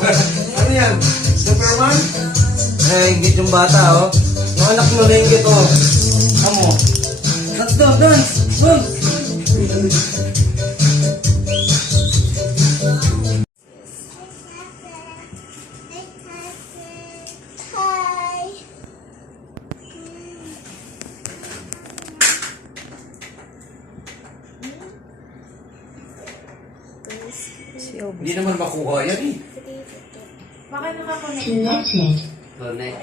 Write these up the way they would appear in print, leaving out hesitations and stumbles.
Ano yan? Superman? Eh, higit yung bata, oh. Yung anak mo na higit, oh. Amo. Let's go, dance! Dance! Hindi naman makuha yan eh. Baka nakakonect. Connect.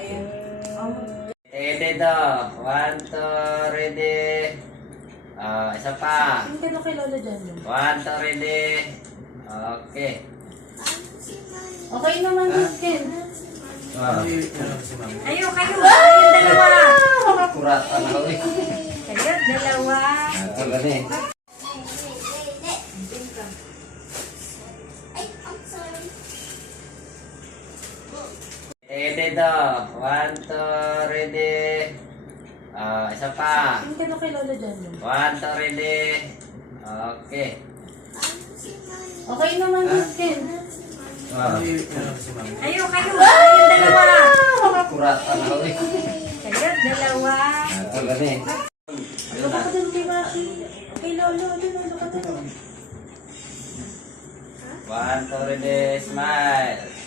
Ready daw. 1, 2, ready. Isa pa. Hindi ka kay Lola dyan. 1, 2, ready. Okay. Okay naman din, Ken. Ayo. Kayo dalawa. Kuratan ako eh. Kayo, dalawa. Ito gani. Ready daw. 1, 2, ready. Isa pa. Hindi ka kay Lola dyan. 1, 2, ready. Okay. Okay naman din, Ken. Ayo. Kayo dalawa. Kuratan ako eh. Kayo, dalawa. Ito gani. Ano ka dun kay Maki? Kay Lolo, ano ka dun? 1, 2, ready. Smile.